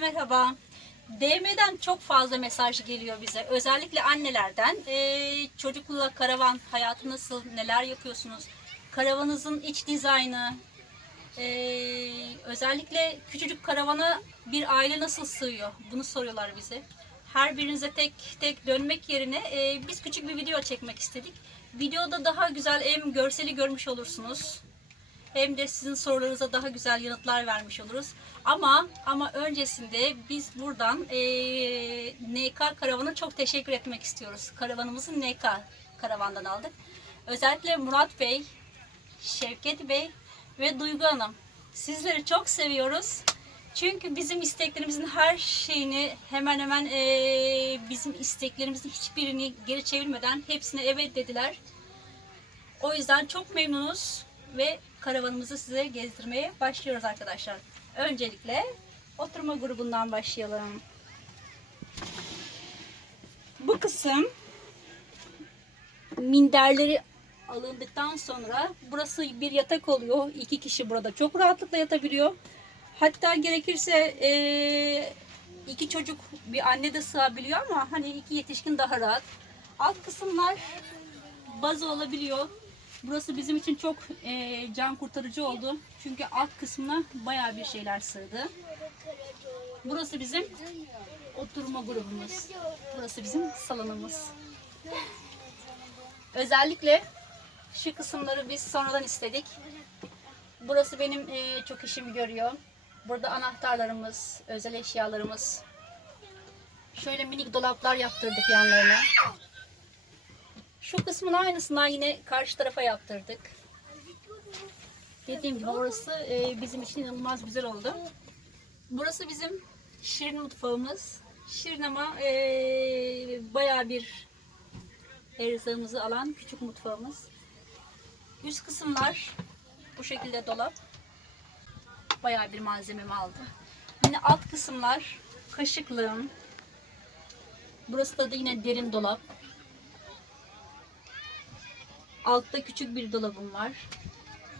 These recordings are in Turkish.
merhaba. DM'den çok fazla mesaj geliyor bize. Özellikle annelerden. Ee, çocukla karavan hayatı nasıl, neler yapıyorsunuz? Karavanınızın iç dizaynı, ee, özellikle küçücük karavana bir aile nasıl sığıyor? Bunu soruyorlar bize. Her birinize tek tek dönmek yerine ee, biz küçük bir video çekmek istedik. Videoda daha güzel hem görseli görmüş olursunuz hem de sizin sorularınıza daha güzel yanıtlar vermiş oluruz. Ama ama öncesinde biz buradan eee NK Karavan'a çok teşekkür etmek istiyoruz. Karavanımızı NK Karavan'dan aldık. Özellikle Murat Bey, Şevket Bey ve Duygu Hanım. Sizleri çok seviyoruz. Çünkü bizim isteklerimizin her şeyini hemen hemen eee, bizim isteklerimizin hiçbirini geri çevirmeden hepsine evet dediler. O yüzden çok memnunuz ve karavanımızı size gezdirmeye başlıyoruz arkadaşlar. Öncelikle oturma grubundan başlayalım. Bu kısım minderleri alındıktan sonra burası bir yatak oluyor. İki kişi burada çok rahatlıkla yatabiliyor. Hatta gerekirse iki çocuk bir anne de sığabiliyor ama hani iki yetişkin daha rahat. Alt kısımlar bazı olabiliyor. Burası bizim için çok e, can kurtarıcı oldu. Çünkü alt kısmına bayağı bir şeyler sığdı. Burası bizim oturma grubumuz. Burası bizim salonumuz. Özellikle şu kısımları biz sonradan istedik. Burası benim e, çok işimi görüyor. Burada anahtarlarımız, özel eşyalarımız. Şöyle minik dolaplar yaptırdık yanlarına. Şu kısmın aynısından yine karşı tarafa yaptırdık. Dediğim gibi orası e, bizim için inanılmaz güzel oldu. Burası bizim şirin mutfağımız. Şirin ama e, bayağı bir erzağımızı alan küçük mutfağımız. Üst kısımlar bu şekilde dolap. Bayağı bir malzememi aldı. Yine alt kısımlar kaşıklığım. Burası da, da yine derin dolap. Altta küçük bir dolabım var.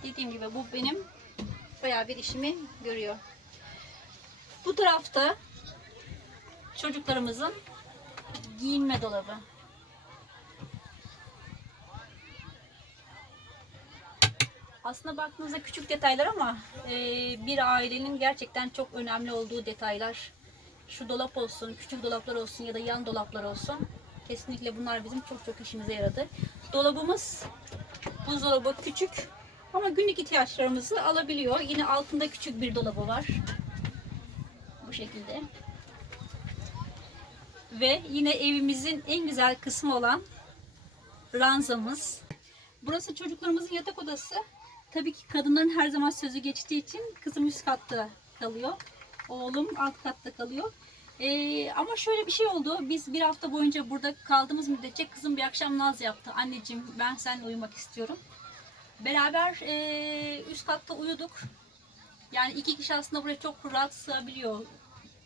Dediğim gibi bu benim bayağı bir işimi görüyor. Bu tarafta çocuklarımızın giyinme dolabı. Aslında baktığınızda küçük detaylar ama e, bir ailenin gerçekten çok önemli olduğu detaylar. Şu dolap olsun, küçük dolaplar olsun ya da yan dolaplar olsun. Kesinlikle bunlar bizim çok çok işimize yaradı. Dolabımız buzdolabı küçük ama günlük ihtiyaçlarımızı alabiliyor. Yine altında küçük bir dolabı var. Bu şekilde. Ve yine evimizin en güzel kısmı olan ranzamız. Burası çocuklarımızın yatak odası. Tabii ki kadınların her zaman sözü geçtiği için kızım üst katta kalıyor. Oğlum alt katta kalıyor. Ee, ama şöyle bir şey oldu. Biz bir hafta boyunca burada kaldığımız müddetçe kızım bir akşam naz yaptı. Anneciğim ben seninle uyumak istiyorum. Beraber ee, üst katta uyuduk. Yani iki kişi aslında buraya çok rahat sığabiliyor.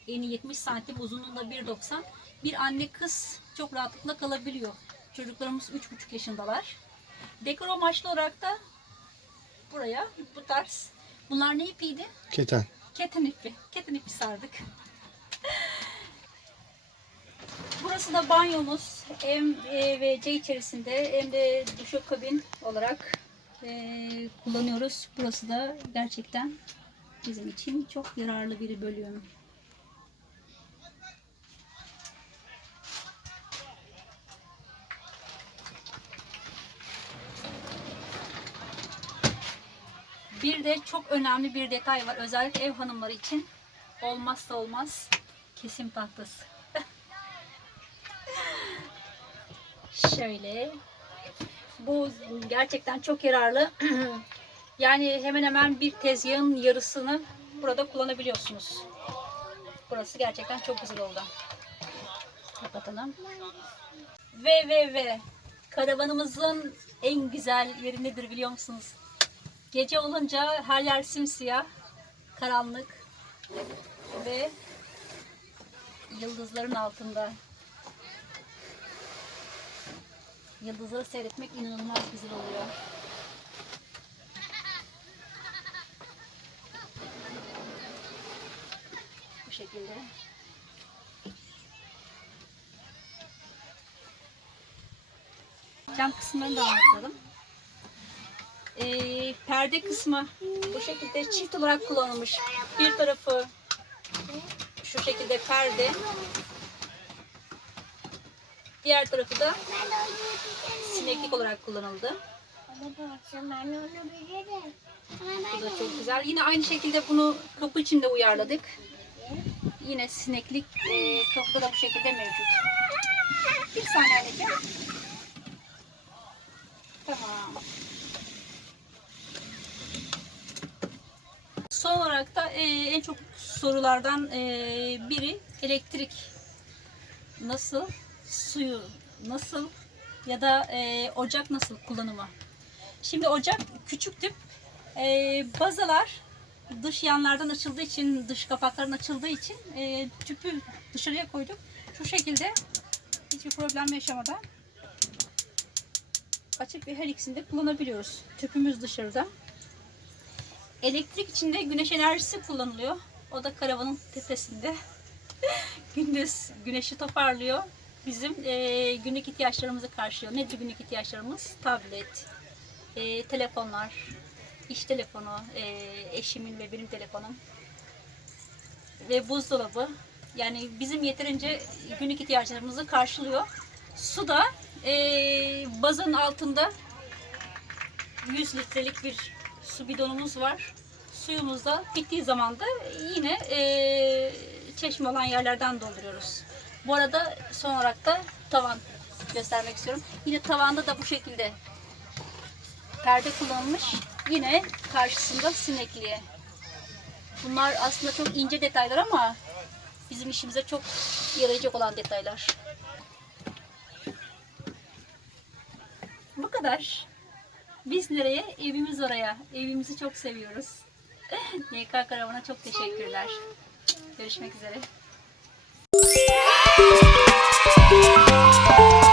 Eni 70 santim, uzunluğunda 1.90. Bir anne kız çok rahatlıkla kalabiliyor. Çocuklarımız 3,5 yaşındalar. Dekor amaçlı olarak da buraya bu tarz. Bunlar ne ipiydi? Keten. Keten ipi. Keten ipi sardık. Burası da banyomuz. Hem e, ve C içerisinde hem de duşakabin olarak e, kullanıyoruz. Burası da gerçekten bizim için çok yararlı bir bölüm. Bir de çok önemli bir detay var. Özellikle ev hanımları için olmazsa olmaz kesim tahtası. Şöyle. Bu gerçekten çok yararlı. yani hemen hemen bir tezgahın yarısını burada kullanabiliyorsunuz. Burası gerçekten çok güzel oldu. Kapatalım. Ve ve ve karavanımızın en güzel yeri nedir biliyor musunuz? Gece olunca her yer simsiyah, karanlık ve yıldızların altında. Yıldızları seyretmek inanılmaz güzel oluyor. Bu şekilde. Cam kısımlarını da anlatalım. Ee, perde kısmı bu şekilde çift olarak kullanılmış. Bir tarafı şu şekilde perde. Diğer tarafı da sineklik olarak kullanıldı. Bu da çok güzel. Yine aynı şekilde bunu kapı içinde uyarladık. Yine sineklik e, toplu da bu şekilde mevcut. Bir saniye anneciğim. Tamam. Son olarak da e, en çok sorulardan e, biri elektrik nasıl, suyu nasıl ya da e, ocak nasıl kullanımı. Şimdi ocak küçük tip. E, bazalar dış yanlardan açıldığı için, dış kapakların açıldığı için e, tüpü dışarıya koyduk. Şu şekilde hiçbir problem yaşamadan açık ve her ikisini de kullanabiliyoruz. Tüpümüz dışarıda. Elektrik içinde güneş enerjisi kullanılıyor. O da karavanın tepesinde. Gündüz güneşi toparlıyor. Bizim e, günlük ihtiyaçlarımızı karşılıyor. Nedir günlük ihtiyaçlarımız? Tablet, e, telefonlar, iş telefonu, e, eşimin ve benim telefonum ve buzdolabı. Yani bizim yeterince günlük ihtiyaçlarımızı karşılıyor. Su da e, bazanın altında 100 litrelik bir su bidonumuz var. Suyumuz da bittiği zaman da yine e, çeşme olan yerlerden dolduruyoruz. Bu arada son olarak da tavan göstermek istiyorum. Yine tavanda da bu şekilde perde kullanılmış. Yine karşısında sinekliğe. Bunlar aslında çok ince detaylar ama bizim işimize çok yarayacak olan detaylar. Bu kadar. Biz nereye? Evimiz oraya. Evimizi çok seviyoruz. YK Karavan'a çok teşekkürler. Görüşmek üzere. Thank you.